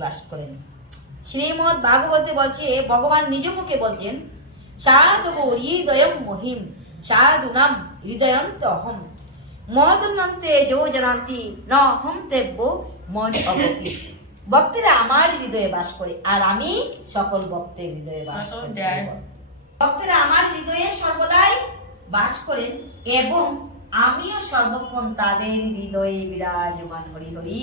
বাস করেন। শ্রীমদ্ ভাগবতে বলছে, ভগবান নিজ মুখে বলছেন, সাধব হৃদয়ম মহিম সাধুনাম হৃদয়ন্তহম মদন্তে যো জানান্তি ন হম তেব্য মন অবপি। ভক্তেরা আমার হৃদয়ে বাস করে আর আমি সকল ভক্তের হৃদয়ে বাস করি। ভক্তেরা আমার হৃদয়ে সর্বদাই বাস করেন এবং আমিও সর্বক্ষণ তাদের হৃদয়ে বিরাজমান। হরি হরি।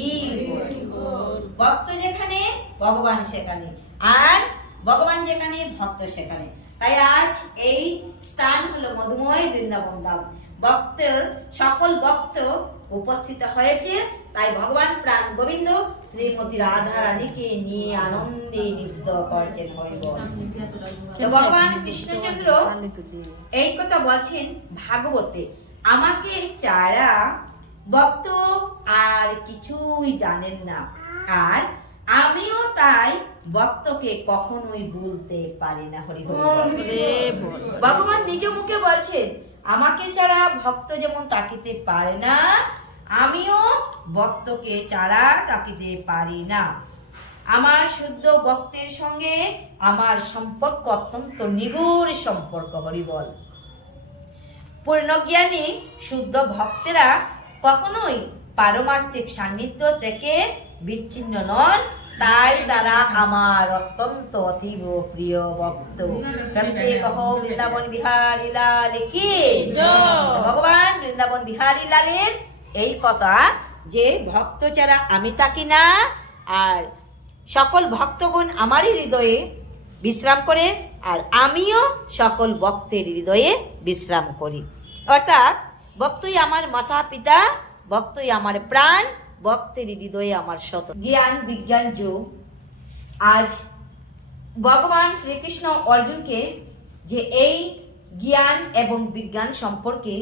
ভক্ত যেখানে ভগবান সেখানে, আর ভগবান যেখানে ভক্ত সেখানে। তাই আজ এই স্থান হলো মধুময় বৃন্দাবন ধাম। ভক্তের সকল ভক্ত উপস্থিত হয়েছে। তাই ভগবান প্রাণ গোবিন্দ শ্রীমতী রাধা রানীকে নিয়ে আনন্দে নৃত্য করছেন। হরিবল। তো ভগবান কৃষ্ণচন্দ্র এই কথা বলছেন ভাগবতে, আমাকে ছাড়া ভক্ত আর কিছুই জানেন না, আর আমিও তাই ভক্তকে কখনোই ভুলতে পারি না। হরি হরি। ভগবান নিজ মুখে বলছেন, আমাকে ছাড়া ভক্ত যেমন তাকিতে পারে না, আমিও ভক্তকে ছাড়া তাকিতে পারি না। আমার শুদ্ধ ভক্তের সঙ্গে আমার সম্পর্ক অত্যন্ত নিগুড় সম্পর্ক। হরি বল। পূর্ণজ্ঞানী শুদ্ধ ভক্তেরা কখনোই পারমার্থিক সান্নিধ্য থেকে বিচ্ছিন্ন নন, তাই তারা আমার অত্যন্ত অতীব প্রিয় ভক্ত। বৃন্দাবন বিহারী লাল কি জয়। ভগবান বৃন্দাবন বিহারী লালের এই কথা যে ভক্ত ছাড়া আমি থাকি না, আর সকল ভক্তগণ আমারই হৃদয়ে বিশ্রাম করে, আর আমিও সকল ভক্তের হৃদয়ে বিশ্রাম করি। অর্থাৎ ভক্তই আমার মাতা পিতা, ভক্তই আমার প্রাণ, ভক্তের হৃদয়ে আমার শত। জ্ঞান বিজ্ঞান যোগ। আজ ভগবান শ্রীকৃষ্ণ অর্জুনকে যে এই জ্ঞান এবং বিজ্ঞান সম্পর্কে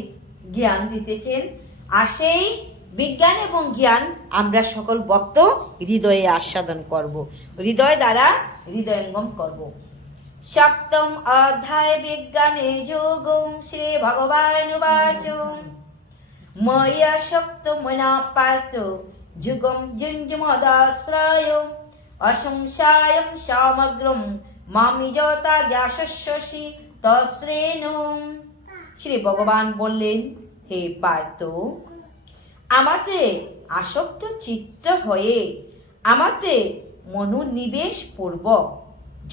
জ্ঞান দিতেছেন, আর সেই বিজ্ঞান এবং জ্ঞান আমরা সকল ভক্ত হৃদয়ে আস্বাদন করব, হৃদয় দ্বারা হৃদয়ঙ্গম করব। সপ্তম অধ্যায় বিজ্ঞানে যোগম। শ্রী ভগবান উবাচ, ময়া শক্ত মনা পার্থ যুগম যুঞ্জমদাশ্রয় অসংশায়ং সমগ্রম মামি যতা জ্ঞাসস্যসি তশ্রেণ। শ্রী ভগবান বললেন, হে পার্থ, আমাতে আসক্ত চিত্ত হয়ে আমাতে মনোনিবেশ পূর্বক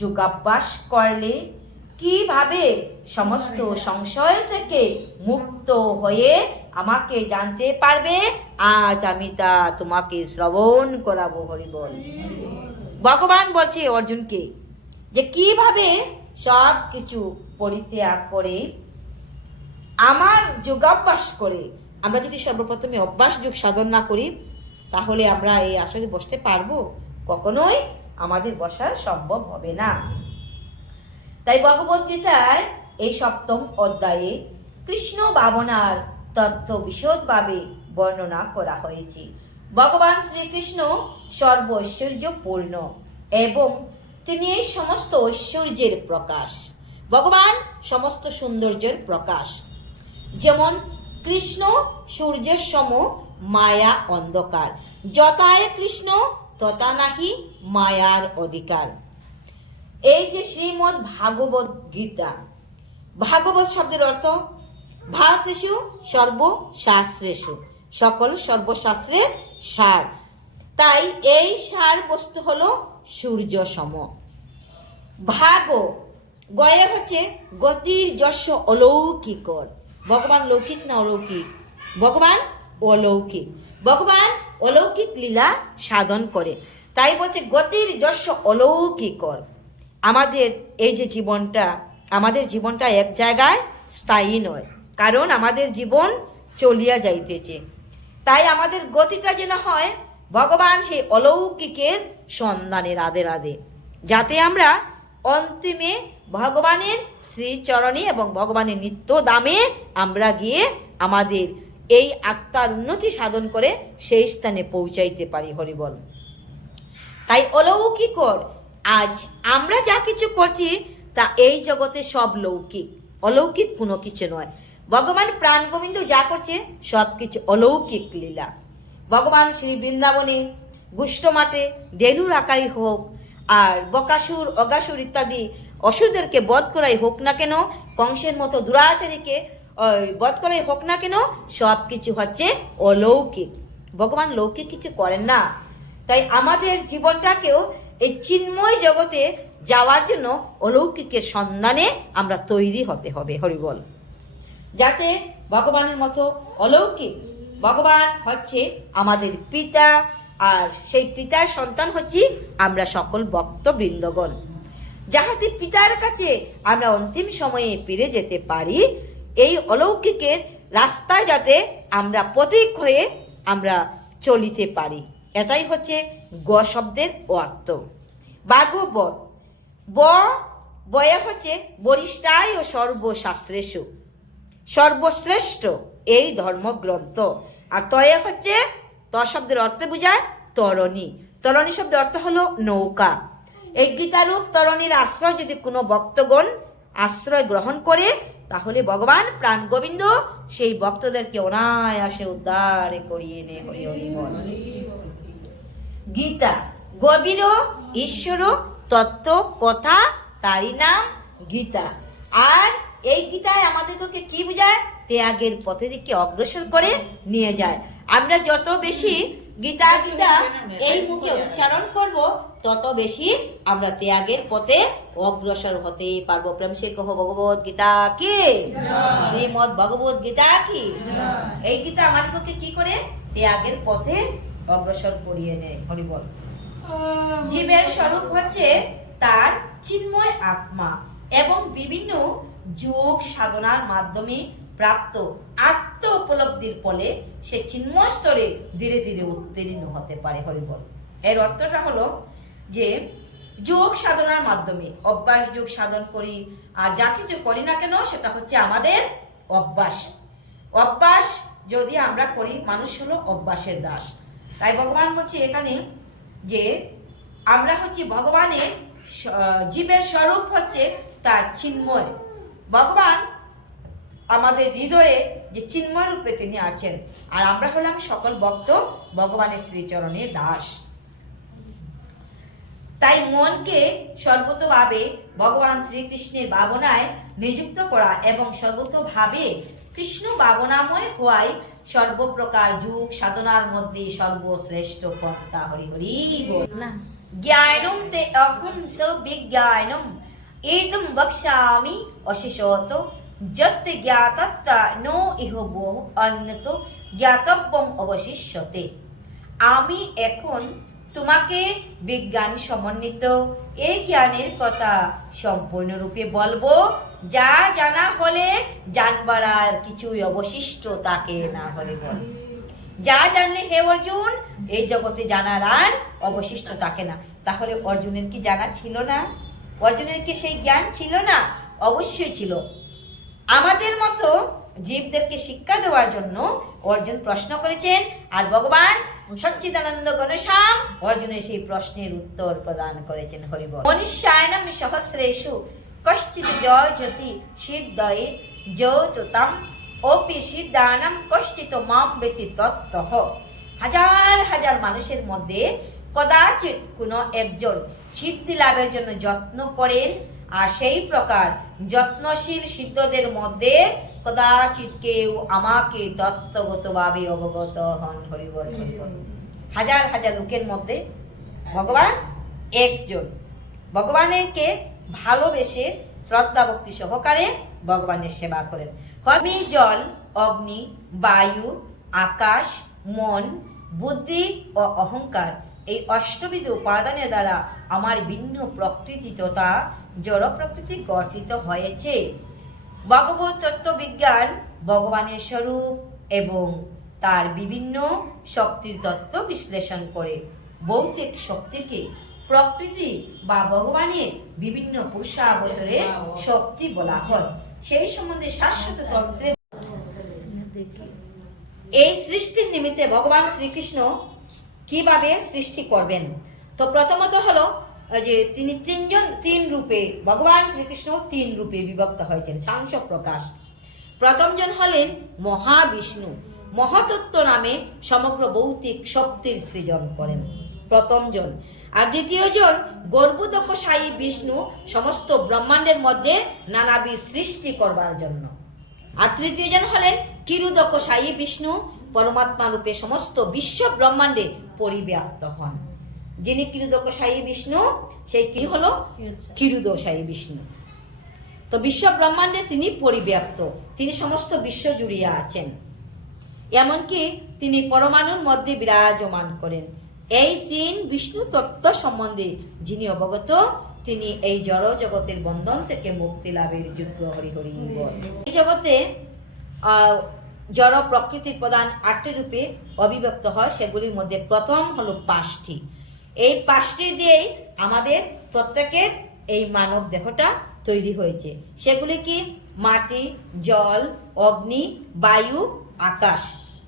যোগাভ্যাস করলে কিভাবে সমস্ত সংশয় থেকে মুক্ত হয়ে আমাকে জানতে পারবে, আজ আমি তা তোমাকে শ্রবণ করাবো। হরি বল। ভগবান বলছে অর্জুনকে যে কিভাবে সব কিছু পরিত্যাগ করে আমার যোগাভ্যাস করে, আমরা যদি সর্বপ্রথমে অভ্যাস যোগ সাধন না করি তাহলে আমরা এই আসরে বসতে পারবো? কখনোই আমাদের বসার সম্ভব হবে না। তাই ভগবদ গীতায় এই সপ্তম অধ্যায়ে কৃষ্ণ ভাবনার তত্ত্ব বিশদভাবে বর্ণনা করা হয়েছে। ভগবান শ্রীকৃষ্ণ সর্ব ঐশ্বর্যপূর্ণ এবং তিনি এই সমস্ত ঐশ্বর্যের প্রকাশ। ভগবান সমস্ত সৌন্দর্যের প্রকাশ। যেমন কৃষ্ণ সূর্যের সম, মায়া অন্ধকার। যথায় কৃষ্ণ তথা নাহি মায়ার অধিকার। এই যে শ্রীমদ্ ভাগবত গীতা, ভাগবত শব্দের অর্থ ভাগেষু সর্বশাস্ত্রেষু, সকল সর্বশাস্ত্রের সার। তাই এই সার বস্তু হলো সূর্য সম। ভাগ গয়ে হচ্ছে গতির যশ অলৌকিকর। ভগবান লৌকিক না অলৌকিক? ভগবান অলৌকিক। ভগবান অলৌকিক লীলা সাধন করে, তাই বলছে গতির যশ অলৌকিকর। আমাদের এই যে জীবনটা, আমাদের জীবনটা এক জায়গায় স্থায়ী নয়, কারণ আমাদের জীবন চলিয়া যাইতেছে। তাই আমাদের গতিটা যেন হয় ভগবান সেই অলৌকিকের সন্ধানে, রাধে রাধে, যাতে আমরা অন্তিমে ভগবানের শ্রীচরণে এবং ভগবানের নিত্য দামে আমরা গিয়ে আমাদের এই আত্মার উন্নতি সাধন করে সেই স্থানে পৌঁছাইতে পারি। হরিবল। তাই অলৌকিকর। আজ আমরা যা কিছু করছি তা এই জগতে সব লৌকিক, অলৌকিক কোনো কিছু নয়। ভগবান প্রাণ গোবিন্দ যা করছে সব কিছু অলৌকিক লীলা। ভগবান শ্রী বৃন্দাবনে গুষ্ঠমাটে ধেনুর আকারই হোক, আর বকাসুর অগাসুর ইত্যাদি অসুরদেরকে বধ করাই হোক না কেন, কংসের মতো দুরাচারীকে বধ করাই হোক না কেন, সব কিছু হচ্ছে অলৌকিক। ভগবান লৌকিক কিছু করেন না। তাই আমাদের জীবনটাকেও এই চিন্ময় জগতে যাওয়ার জন্য অলৌকিকের সন্ধানে আমরা তৈরি হতে হবে। হরিবল। যাতে ভগবানের মতো অলৌকিক, ভগবান হচ্ছে আমাদের পিতা, আর সেই পিতার সন্তান হচ্ছি আমরা সকল ভক্তবৃন্দগণ। যাহাতে পিতার কাছে আমরা অন্তিম সময়ে ফিরে যেতে পারি, এই অলৌকিকের রাস্তায় যাতে আমরা পথিক হয়ে আমরা চলিতে পারি, এটাই হচ্ছে গ শব্দের অর্থ। ভাগবত বয়া হচ্ছে বরিষ্ঠায় ও সর্বশাস্ত্রেষু, সর্বশ্রেষ্ঠ এই ধর্মগ্রন্থ। আর তয়া হচ্ছে ত শব্দের অর্থে বোঝায় তরণী। তরণী শব্দের অর্থ হলো নৌকা। এই গীতারূপ তরণীর আশ্রয় যদি কোনো ভক্তগণ আশ্রয় গ্রহণ করে, তাহলে ভগবান প্রাণ গোবিন্দ সেই ভক্তদেরকে অনায়াসে উদ্ধার করিয়ে নে। হরি হরি বল। গীতা গভীর ঈশ্বর তত্ত্ব কথা, তারই নাম গীতা। আর এই গীতায় আমাদেরকে কি বোঝায়? ত্যাগের পথে দিকে অগ্রসর করে নিয়ে যায়। আমরা যত বেশি গীতা গীতা এই মুখে উচ্চারণ করব, তত বেশি আমরা ত্যাগের পথে অগ্রসর হতে পারবো। প্রেম সে কহ ভগবত গীতা কি, শ্রীমদ ভগবত গীতা কি। এই গীতা আমাদেরকে কি করে? ত্যাগের পথে অগ্রসর করিয়ে নেয়। হরি বল। জীবের স্বরূপ হচ্ছে তার চিন্ময় আত্মা, এবং বিভিন্ন যোগ সাধনার মাধ্যমে প্রাপ্ত আত্ম উপলব্ধির ফলে সে চিন্ময় স্তরে ধীরে ধীরে উত্তীর্ণ হতে পারে। হরি বল। এর অর্থটা হলো যে যোগ সাধনার মাধ্যমে অভ্যাস যোগ সাধন করি, আর যা কিছু করি না কেন সেটা হচ্ছে আমাদের অভ্যাস। অভ্যাস যদি আমরা করি, মানুষ হলো অভ্যাসের দাস। তাই ভগবান বলছে এখানে যে আমরা হচ্ছে ভগবানের, জীবের স্বরূপ হচ্ছে তার চিন্ময়। ভগবান আমাদের হৃদয়ে যে চিন্ময় রূপে তিনি আছেন, আর আমরা হলাম সকল ভক্ত ভগবানের শ্রীচরণের দাস। তাই মনকে সর্বতভাবে ভগবান শ্রীকৃষ্ণের ভাবনায় নিযুক্ত করা এবং সর্বতভাবে কৃষ্ণ ভাবনাময় হওয়াই সর্বপ্রকার যুগ সাধনার মধ্যে সর্বশ্রেষ্ঠ পন্থা। হরি হরি বল। জ্ঞানম তে অহং স বিজ্ঞানম এদম বক্ষ্যামি অশেষত যত জ্ঞাতত্ব নো ইহ বহু অন্যত জ্ঞাতব্যম অবশিষ্যতে। আমি এখন তোমাকে বিজ্ঞান সমন্বিত এই জ্ঞানের কথা সম্পূর্ণরূপে বলবো, যা জানা হলে জানবার আর কিছুই অবশিষ্ট থাকে না। হলে বল। যা জানলে হে অর্জুন, এই জগতে জানার আর অবশিষ্ট থাকে না। তাহলে অর্জুনের কি জানা ছিল না? অর্জুনের কি সেই জ্ঞান ছিল না? অবশ্যই ছিল। আমাদের মতো জীবদেরকে শিক্ষা দেওয়ার জন্য অর্জুন প্রশ্ন করেছেন, আর ভগবান সচ্চিদানন্দ গণশ্যাম অর্জুনের সেই প্রশ্নের উত্তর প্রদান করেছেন। হরিবল। মনুষ্যায়নম সহস্রেষু কশ্চিৎ যজতি সিদ্ধয়ে যততাম অপি সিদ্ধানাম কশ্চিৎ মাম বেতি তত্ত্বঃ। হাজার হাজার মানুষের মধ্যে কদাচিৎ কোনো একজন সিদ্ধি লাভের জন্য যত্ন করেন, আর সেই প্রকার যত্নশীল সিদ্ধদের মধ্যে কদাচিৎ কেউ আমাকে তত্ত্বগতভাবে অবগত হন। হরিবল হরিবল। হাজার হাজার লোকের মধ্যে ভগবান একজন। ভগবানকে ভালোবেসে শ্রদ্ধা ভক্তি সহকারে ভগবানের সেবা করেন। আমি জল, অগ্নি, বায়ু, আকাশ, মন, বুদ্ধি ও অহংকার, এই অষ্টবিধ উপাদানের দ্বারা আমার ভিন্ন প্রকৃতি তথা জড় প্রকৃতি গঠিত হয়েছে। ভগবত তত্ত্ববিজ্ঞান ভগবানের স্বরূপ এবং তার বিভিন্ন শক্তির তত্ত্ব বিশ্লেষণ করে ভৌতিক শক্তিকে প্রকৃতি বা ভগবানের বিভিন্ন পুরুষাবতারের শক্তি বলা হয়। সেই সম্বন্ধে শাশ্বত তন্ত্রে এই সৃষ্টির নিমিত্তে ভগবান শ্রীকৃষ্ণ কিভাবে সৃষ্টি করবেন, তো প্রথমত হলো যে তিনি তিন রূপে, ভগবান শ্রীকৃষ্ণ তিন রূপে বিভক্ত হয়েছেন সাংস প্রকাশ। প্রথমজন হলেন মহাবিষ্ণু, মহাতত্ত্ব নামে সমগ্র ভৌতিক শক্তির সৃজন করেন। প্রথম জন। আর দ্বিতীয় জন গর্ভোদকশায়ী বিষ্ণু, সমস্ত ব্রহ্মাণ্ডের মধ্যে নানাবিধ সৃষ্টি করবার জন্য। আর তৃতীয় জন হলেন ক্ষীরোদকশায়ী বিষ্ণু, পরমাত্মা রূপে সমস্ত বিশ্ব ব্রহ্মাণ্ডে পরিব্যাপ্ত হন। যিনি ক্ষীরোদকশায়ী বিষ্ণু, সেই কি হলো ক্ষীরোদশায়ী বিষ্ণু। তো বিশ্ব ব্রহ্মাণ্ডে তিনি পরিব্যাপ্ত, তিনি সমস্ত বিশ্ব জুড়িয়া আছেন। এমনকি তিনি পরমাণুর মধ্যে বিরাজমান করেন। এই তিন বিষ্ণু তত্ত্ব সম্বন্ধে যিনি অবগত, তিনি এই জড় জগতের বন্ধন থেকে মুক্তি লাভের যোগ্য। হরি হরি বল। এই জগতে জড় প্রকৃতির প্রধান 8টি রূপে অভিব্যক্ত হয়। সেগুলির মধ্যে প্রথম হলো 5টি। এই 5টি দিয়েই আমাদের প্রত্যেকের এই মানব দেহটা তৈরি হয়েছে। সেগুলি কি? মাটি, জল, অগ্নি, বায়ু, আকাশ।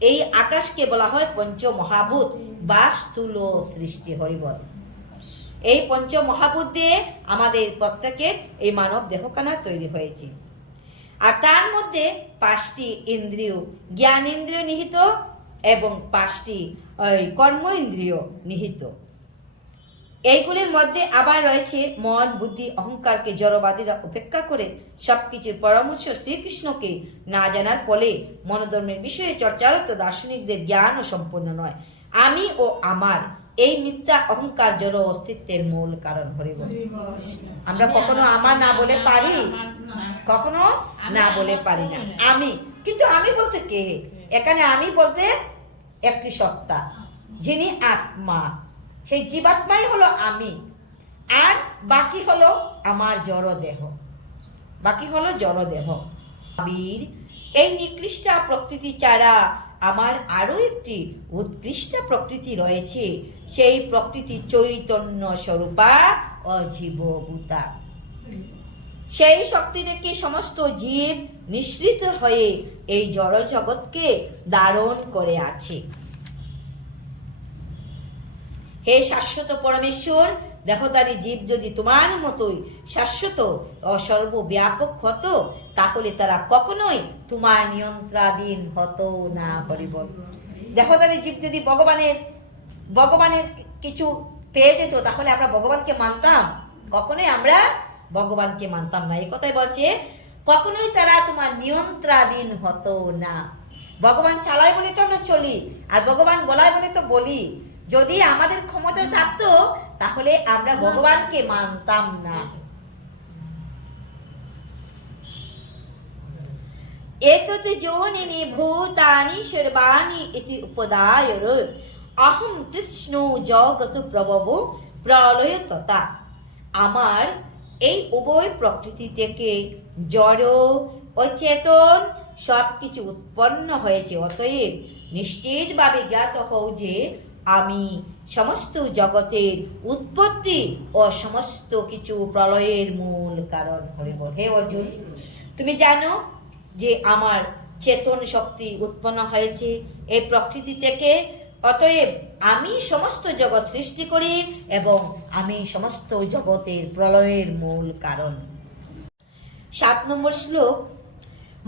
এই আকাশকে বলা হয় পঞ্চমহাভূত বা স্থূল সৃষ্টি। হরিবল। এই পঞ্চমহাভূত দিয়ে আমাদের প্রত্যেকের এই মানব দেহখানা তৈরি হয়েছে। আর তার মধ্যে 5টি ইন্দ্রিয়, জ্ঞানেন্দ্রিয় নিহিত এবং 5টি কর্ম ইন্দ্রিয় নিহিত। এইগুলির মধ্যে আবার রয়েছে মন, বুদ্ধি, অহংকারকে জড়বাদীরা উপেক্ষা করে সবকিছুর পরামর্শ শ্রীকৃষ্ণকে না জানার ফলে মনোধর্মের বিষয়ে চর্চারত দার্শনিকদের জ্ঞানও সম্পূর্ণ নয়। আমি ও আমার এই মিথ্যা অহংকার জড় অস্তিত্বের মূল কারণ। হরিবল। আমরা কখনো আমার না বলে পারি? কখনো না বলে পারি না। আমি, কিন্তু আমি বলতে কে? এখানে আমি বলতে একটি সত্তা, যিনি আত্মা। সেই জীবাত্মাই হলো আমি, আর বাকি হলো আমার জড় দেহ, বাকি হলো জড় দেহ। এই নিকৃষ্ট প্রকৃতি ছাড়া আমার আরো একটি উৎকৃষ্ট প্রকৃতি রয়েছে। সেই প্রকৃতি চৈতন্য স্বরূপা অজীবভূতা। সেই শক্তি থেকে সমস্ত জীব নিঃসৃত হয়ে এই জড় জগৎকে ধারণ করে আছে। হে শাশ্বত পরমেশ্বর, দেহধারী জীব যদি তোমার মতোই শাশ্বত ও সর্বব্যাপক হতো, তাহলে তারা কখনোই তোমার নিয়ন্ত্রণাধীন হতো না। হরিবল। দেহধারী জীব যদি ভগবানের কিছু পেয়ে যেত, তাহলে আমরা ভগবানকে মানতাম? কখনোই আমরা ভগবানকে মানতাম না। এই কথাই বলছে, কখনোই তারা তোমার নিয়ন্ত্রণাধীন হতো না। ভগবান চালায় বলে তো আমরা চলি, আর ভগবান বলায় বলে তো বলি। যদি আমাদের ক্ষমতা থাকতো, তাহলে আমরা ভগবানকে মানতাম না। এতত যোনিনি ভূতানি সর্বাণি ইতি উপদায় অহং কৃষ্ণ জগত প্রভব প্রলয় তথা। আমার এই উভয় প্রকৃতি থেকে জড় ও চেতন সবকিছু উৎপন্ন হয়েছে। অতএব নিশ্চিতভাবে জ্ঞাত হও যে আমি সমস্ত জগতের উৎপত্তি ও সমস্ত কিছু প্রলয়ের মূল কারণ। হরিবল। হে অর্জুন, তুমি জানো যে আমার চেতন শক্তি উৎপন্ন হয়েছে এই প্রকৃতি থেকে। অতএব আমি সমস্ত জগৎ সৃষ্টি করি এবং আমি সমস্ত জগতের প্রলয়ের মূল কারণ। 7 নম্বর শ্লোক।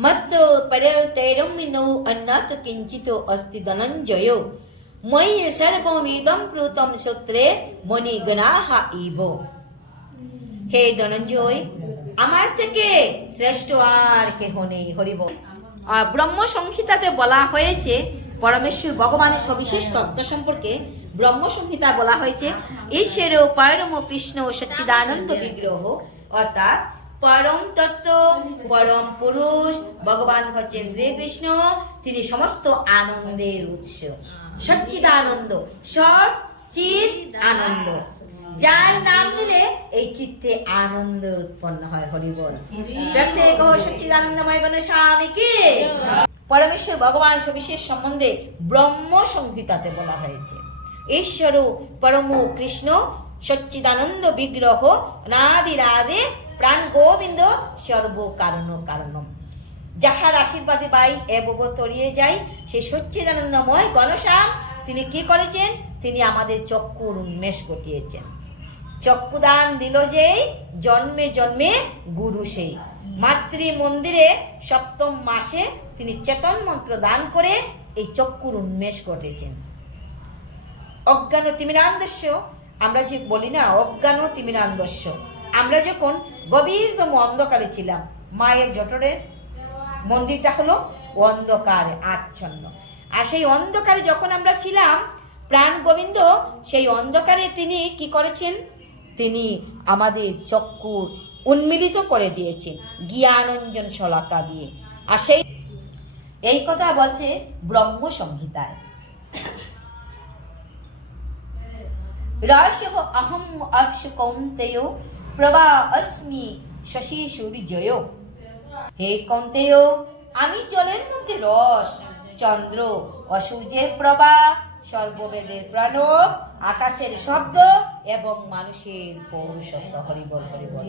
মত্ত পরেল তৈরমিনো অন্যত কিঞ্চিত অস্তি ধনঞ্জয় মই সর্বমিদম প্রতম সূত্রে মণিগণাহা ইব। হে ধনঞ্জয়, আমার থেকে শ্রেষ্ঠ আর কেহ নেই। হরিবল। ব্রহ্ম সংহিতাতে বলা হয়েছে পরমেশ্বর ভগবানের সবিশেষ তত্ত্ব সম্পর্কে। ব্রহ্ম সংহিতা বলা হয়েছে ঈশ্বর পরম কৃষ্ণ সচ্চিদানন্দ বিগ্রহ, অর্থাৎ পরম তত্ত্ব, পরম পুরুষ ভগবান হচ্ছেন শ্রীকৃষ্ণ। তিনি সমস্ত আনন্দের উৎস। সচ্চিদানন্দ, সৎ চিৎ আনন্দ। যার নাম নিলে এই চিত্তে আনন্দ উৎপন্ন হয়। হরিবল। সচ্চিদানন্দময় গণস্বামী কি। পরমেশ্বর ভগবান সবিশেষ সম্বন্ধে ব্রহ্ম সংহিতাতে বলা হয়েছে ঈশ্বর পরম কৃষ্ণ সচ্চিদানন্দ বিগ্রহ অনাদিরাদে প্রাণ গোবিন্দ সর্ব কারণ কারণম। যাহার আশীর্বাদে বাই এবব তরিয়ে যায়, সে সচ্চিদানন্দময় গণশ্যাম তিনি কি করেছেন? তিনি আমাদের চক্ষুর উন্মেষ ঘটিয়েছেন। চক্ষুদান দিল যে জন্মে জন্মে গুরু সেই। মাতৃ মন্দিরে 7ম মাসে তিনি চেতন মন্ত্র দান করে এই চক্ষুর উন্মেষ ঘটেছেন। অজ্ঞান তিমিরান্ধস্য, আমরা যে বলি না অজ্ঞান তিমিরান্ধস্য, আমরা যখন গভীরতম অন্ধকারে ছিলাম, মায়ের জঠরের মন্দিরটা হলো অন্ধকারে আচ্ছন্ন, আর সেই অন্ধকারে যখন আমরা ছিলাম, প্রাণ গোবিন্দ সেই অন্ধকারে তিনি কি করেছেন, তিনি আমাদের চক্ষু উন্মিলিত করে দিয়েছেন জ্ঞানঞ্জন শলাকা দিয়ে। আর সেই এই কথা বলছে ব্রহ্ম সংহিতায়। রাশহ অহম অপশ কৌন্তেয় প্রভা অস্মি শশী সূর্যয়। হে কৌন্তেয়, আমি জলের মধ্যে রস, চন্দ্র ও সূর্যের প্রভা, সর্ববেদের প্রণব, আকাশের শব্দ এবং মানুষের পৌরুষত্ব। হরি বল হরি বল।